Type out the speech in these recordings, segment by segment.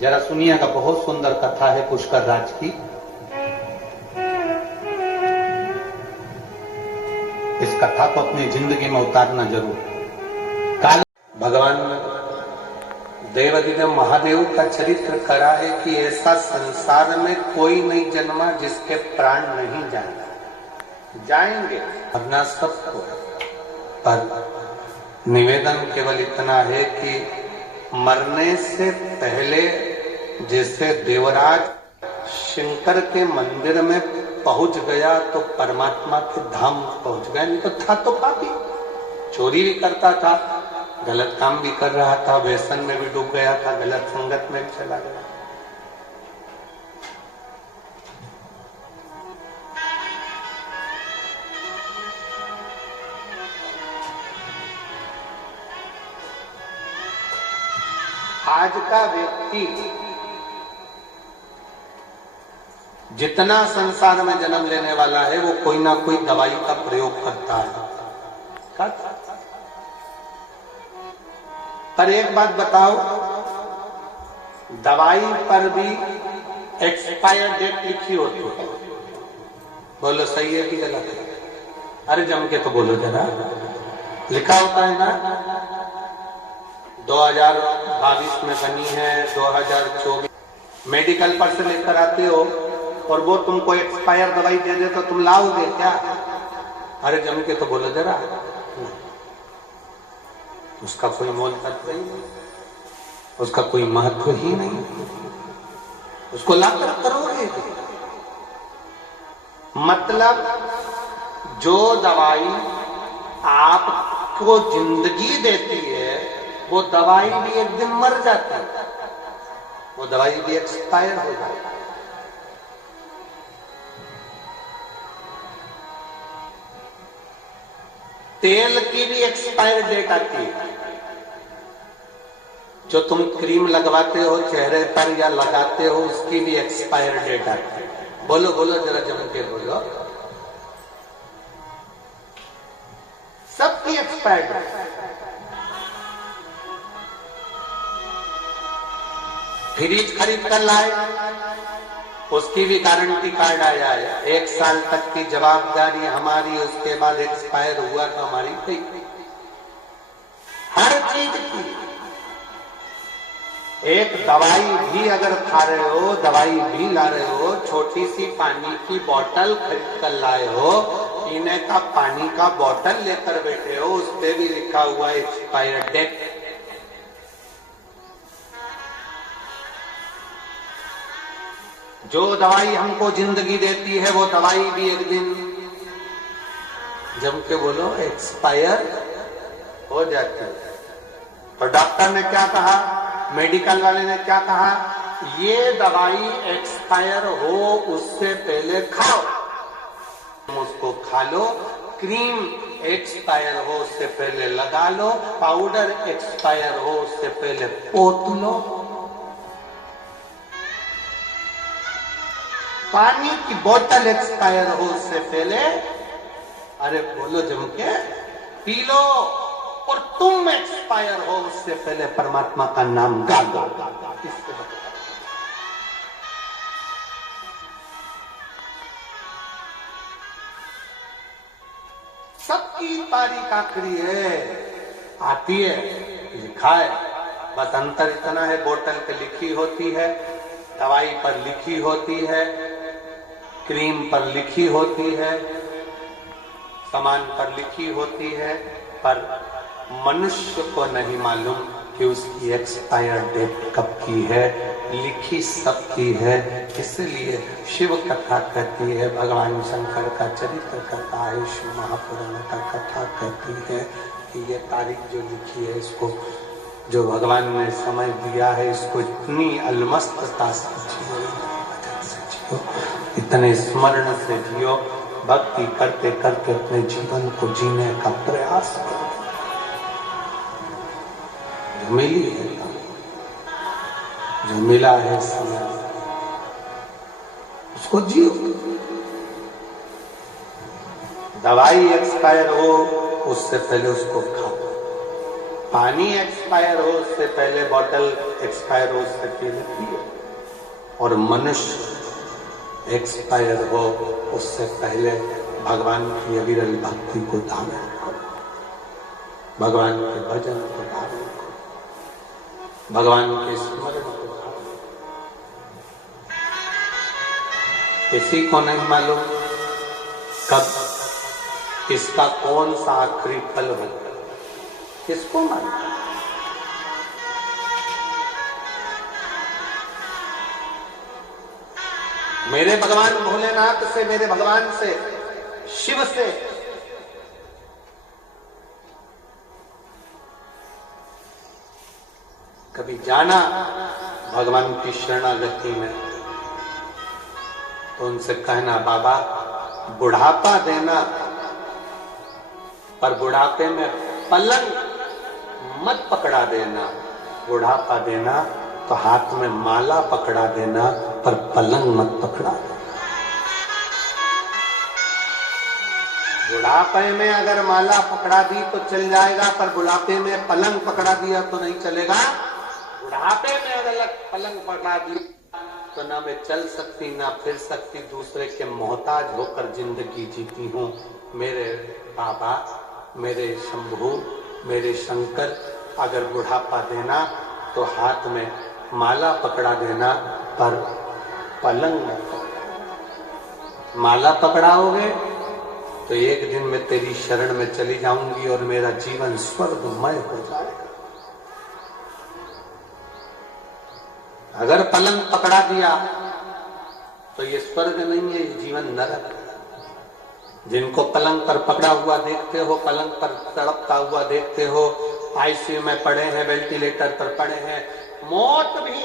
जरा सुनिएगा, बहुत सुंदर कथा है पुष्कर राज की। इस कथा को अपनी जिंदगी में उतारना जरूर। काल भगवान देवादिदेव महादेव का चरित्र करा है कि ऐसा संसार में कोई नहीं जन्मा जिसके प्राण नहीं जाएंगे, मरना सबको। पर निवेदन केवल इतना है कि मरने से पहले जैसे देवराज शंकर के मंदिर में पहुंच गया तो परमात्मा के धाम पहुंच गया। नहीं तो था तो पापी, चोरी भी करता था, गलत काम भी कर रहा था, व्यसन में भी डूब गया था, गलत संगत में भी चला गया। आज का व्यक्ति जितना संसार में जन्म लेने वाला है वो कोई ना कोई दवाई का प्रयोग करता है। पर एक बात बताओ, दवाई पर भी एक्सपायर डेट लिखी होती है। बोलो सही है कि गलत है? अरे जम के तो बोलो जरा। लिखा होता है ना, 2022 में बनी है, 2024 मेडिकल पर से लेकर आते हो और वो तुमको एक्सपायर दवाई दे दे तो तुम लाओगे क्या? अरे जम के तो बोलो जरा। उसका कोई मोल तत्व ही नहीं, उसका कोई महत्व ही नहीं, उसको लाकर करोगे। मतलब जो दवाई आपको जिंदगी देती है वो दवाई भी एक दिन मर जाती है, वो दवाई भी एक्सपायर हो जाती है। तेल की भी एक्सपायर डेट आती है। जो तुम क्रीम लगवाते हो चेहरे पर या लगाते हो उसकी भी एक्सपायर डेट आती है। बोलो बोलो जरा जम के बोलो। सबकी एक्सपायर डेट। फ्रिज खरीद कर लाए, उसकी भी गारंटी कार्ड आया है, 1 साल तक की जवाबदारी हमारी, उसके बाद एक्सपायर हुआ तो हमारी गई। हर चीज की एक दवाई भी अगर खा रहे हो, दवाई भी ला रहे हो, छोटी सी पानी की बोतल खरीद कर लाए हो, पीने का पानी का बोतल लेकर बैठे हो, उस पे भी लिखा हुआ है एक्सपायर डेट। जो दवाई हमको जिंदगी देती है वो दवाई भी एक दिन जम के बोलो एक्सपायर हो जाती है। और डॉक्टर ने क्या कहा, मेडिकल वाले ने क्या कहा, ये दवाई एक्सपायर हो उससे पहले खाओ, उसको खा लो। क्रीम एक्सपायर हो उससे पहले लगा लो, पाउडर एक्सपायर हो उससे पहले पोत लो, पानी की बोतल एक्सपायर हो उससे पहले, अरे बोलो जम के, पी लो। और तुम एक्सपायर हो उससे पहले परमात्मा का नाम गा दो। सबकी तारीख आखिरी है, आती है, लिखा है, बस अंतर इतना है बोतल पे लिखी होती है, दवाई पर लिखी होती है, क्रीम पर लिखी होती है, सामान पर लिखी होती है, पर मनुष्य को नहीं मालूम कि उसकी एक्सपायर डेट कब की है। लिखी सबकी है। इसलिए शिव कथा कहती है, भगवान शंकर का चरित्र कहता है, शिव महापुराण का कथा कहती है कि ये तारीख जो लिखी है इसको, जो भगवान ने समय दिया है, इसको इतनी अलमस्तता से जियो, इतने स्मरण से जियो, भक्ति करते करते अपने जीवन को जीने का प्रयास करो। जो मिली है, जो मिला है समय, उसको जियो। दवाई एक्सपायर हो उससे पहले उसको खाओ। पानी एक्सपायर हो उससे पहले बॉटल एक्सपायर हो सकती है, और मनुष्य एक्सपायर हो उससे पहले भगवान की अविरल भक्ति को धारण करो, भगवान के भजन को धारण करो, भगवान के स्मरण को धारण करो। किसी को नहीं मालूम कब किसका कौन सा आखिरी फल हो, किसको मालूम। मेरे भगवान भोलेनाथ से, मेरे भगवान से, शिव से कभी जाना भगवान की शरणागति में, तो उनसे कहना बाबा बुढ़ापा देना, पर बुढ़ापे में पलंग मत पकड़ा देना। बुढ़ापा देना तो हाथ में माला पकड़ा देना, पर पलंग मत पकड़ा देना। बुढ़ापे में अगर माला पकड़ा दी तो चल जाएगा, पर बुढ़ापे में पलंग पकड़ा दिया तो नहीं चलेगा। बुढ़ापे में अगर पलंग पकड़ा दी तो ना मैं चल सकती ना फिर सकती, दूसरे के मोहताज होकर जिंदगी जीती हूँ। मेरे बाबा, मेरे शंभू, मेरे शंकर, अगर बुढ़ापा देना तो हाथ में माला पकड़ा देना, पर पलंग मत पकड़ा। माला पकड़ाओगे तो एक दिन मैं तेरी शरण में चली जाऊंगी और मेरा जीवन स्वर्गमय हो जाएगा। अगर पलंग पकड़ा दिया तो ये स्वर्ग नहीं है, ये जीवन नरक है। जिनको पलंग पर पकड़ा हुआ देखते हो, पलंग पर तड़पता हुआ देखते हो, आईसीयू में पड़े हैं, वेंटिलेटर पर पड़े हैं, मौत भी,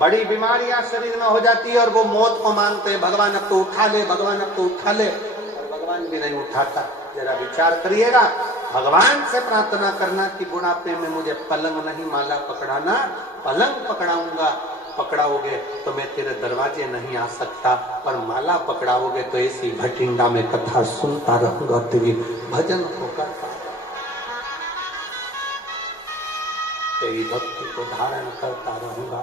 बड़ी बीमारियां शरीर में हो जाती है और वो मौत को मांगते हैं, भगवान अब तो उठा ले, भगवान अब तो उठा ले, और भगवान भी नहीं उठाता। जरा विचार करिएगा, भगवान से प्रार्थना करना कि बुढ़ापे में मुझे पलंग नहीं माला पकड़ाना, पलंग पकड़ाऊंगा, पकड़ाओगे तो मैं तेरे दरवाजे नहीं आ सकता, पर माला पकड़ाओगे तो ऐसी भटिंडा में कथा सुनता रहूंगा, तेरी भजन को करता, तेरी भक्ति को धारण करता रहूंगा,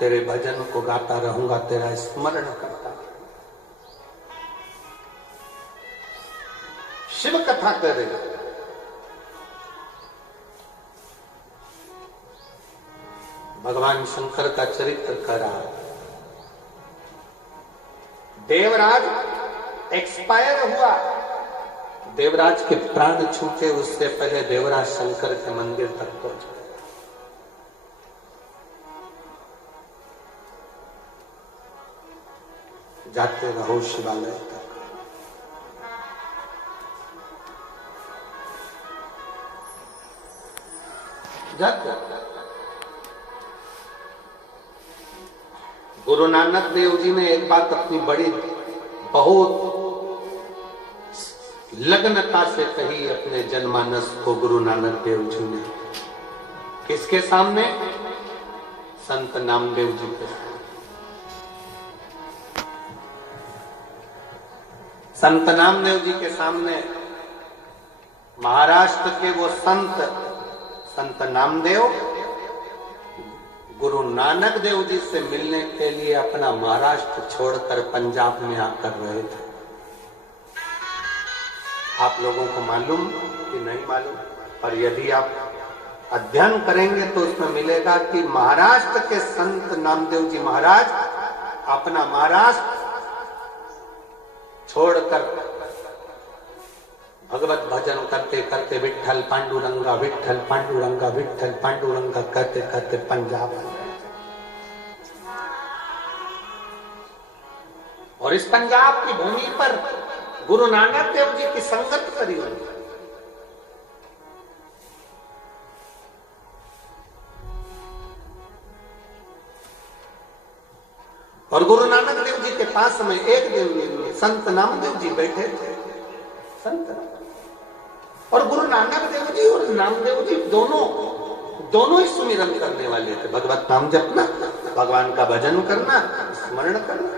तेरे भजन को गाता रहूंगा, तेरा स्मरण करता। शिव कथा करेगा, भगवान शंकर का चरित्र करा। देवराज एक्सपायर हुआ, देवराज के प्राण छूटे उससे पहले देवराज शंकर के मंदिर तक पहुंचे। जाते रहो शिवालय तक, जाते। गुरु नानक देव जी ने एक बात अपनी बड़ी बहुत लगनता से कही अपने जनमानस को। गुरु नानक देव जी ने किसके सामने? संत नामदेव जी के सामने। संत नामदेव जी के सामने महाराष्ट्र के वो संत नामदेव गुरु नानक देव जी से मिलने के लिए अपना महाराष्ट्र छोड़कर पंजाब में आकर रहे थे। आप लोगों को मालूम कि नहीं मालूम, पर यदि आप अध्ययन करेंगे तो उसमें मिलेगा कि महाराष्ट्र के संत नामदेव जी महाराज अपना महाराष्ट्र छोड़कर भगवत भजन करते करते विठ्ठल पांडुरंगा विठ्ठल पांडुरंगा विठ्ठल पांडुरंगा कहते कहते पंजाब आ गए। और इस पंजाब की भूमि पर गुरु नानक देव जी की संगत करी हुई। और गुरु नानक देव जी के पास में एक दिन संत नामदेव जी बैठे थे। संत और गुरु नानक देव जी और नामदेव जी दोनों ही सुमिरन करने वाले थे। भगवत नाम जपना, भगवान का भजन करना, स्मरण करना।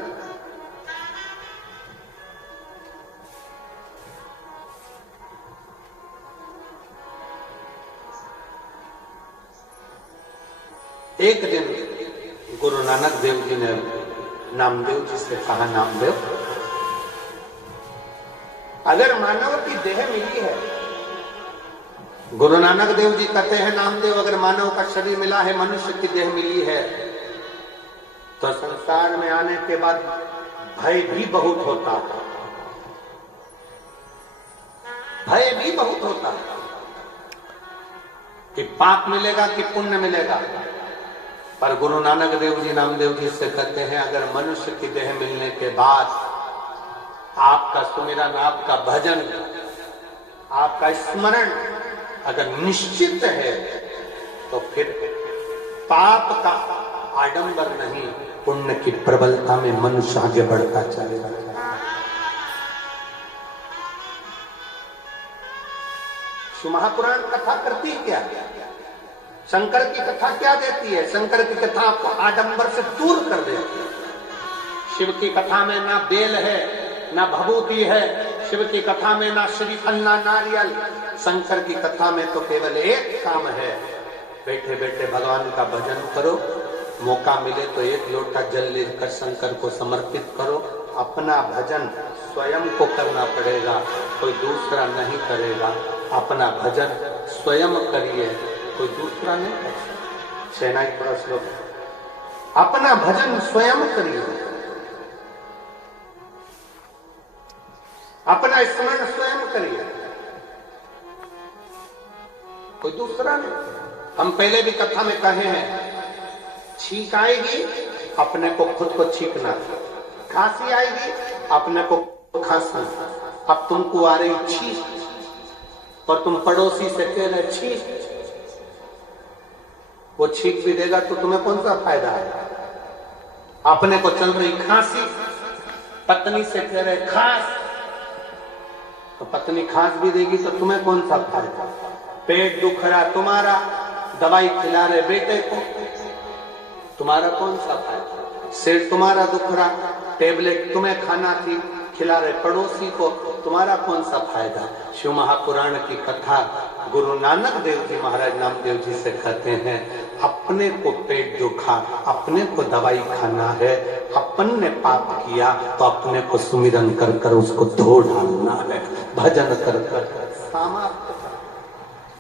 एक दिन गुरु नानक देव जी ने नामदेव जी से कहा, नामदेव, अगर मानव की देह मिली है, गुरु नानक देव जी कहते हैं, नामदेव, अगर मानव का शरीर मिला है, मनुष्य की देह मिली है, तो संसार में आने के बाद भय भी बहुत होता है, भय भी बहुत होता है कि पाप मिलेगा कि पुण्य मिलेगा। पर गुरु नानक देव जी नामदेव जी से कहते हैं, अगर मनुष्य की देह मिलने के बाद आपका सुमिरन, आपका भजन, आपका स्मरण अगर निश्चित है, तो फिर पाप का आडंबर नहीं, पुण्य की प्रबलता में मनुष्य आगे बढ़ता चलेगा। शिव महापुराण कथा करती क्या? शंकर की कथा क्या देती है? शंकर की कथा आपको आडंबर से दूर कर देती है। शिव की कथा में ना बेल है, ना भभूति है, शिव की कथा में ना श्रीफल, ना नारियल। शंकर की कथा में तो केवल एक काम है, बैठे बैठे भगवान का भजन करो, मौका मिले तो एक लोटा जल लेकर शंकर को समर्पित करो। अपना भजन स्वयं को करना पड़ेगा, कोई दूसरा नहीं करेगा। अपना भजन स्वयं करिए, कोई दूसरा नहीं कर सकता। सेनाई थोड़ा श्लोक, अपना भजन स्वयं करिए, अपना स्मरण स्वयं करिए, कोई दूसरा नहीं। हम पहले भी कथा में कहे हैं, छींक आएगी अपने को खुद को छींकना, खांसी आएगी अपने को खांसना। अब तुमको आ रही छींक और तुम पड़ोसी से कह रहे छींक, वो छींक भी देगा तो तुम्हें कौन सा फायदा है? अपने को चल रही खांसी, पत्नी से कह रहे खांस, तो पत्नी खांस भी देगी तो तुम्हें कौन सा फायदा? पेट दुख रहा तुम्हारा, दवाई खिला रहे बेटे को, तुम्हारा कौन सा फायदा? सिर तुम्हारा दुख रहा, टेबलेट तुम्हें खाना थी, खिला रहे पड़ोसी को, तुम्हारा कौन सा फायदा? शिव महापुराण की कथा गुरु नानक देव जी महाराज नामदेव जी से कहते हैं, अपने को पेट दुखा, अपने को दवाई खाना है, अपन ने पाप किया तो अपने को सुमिरन कर कर उसको धो डालना है, भजन कर कर सामा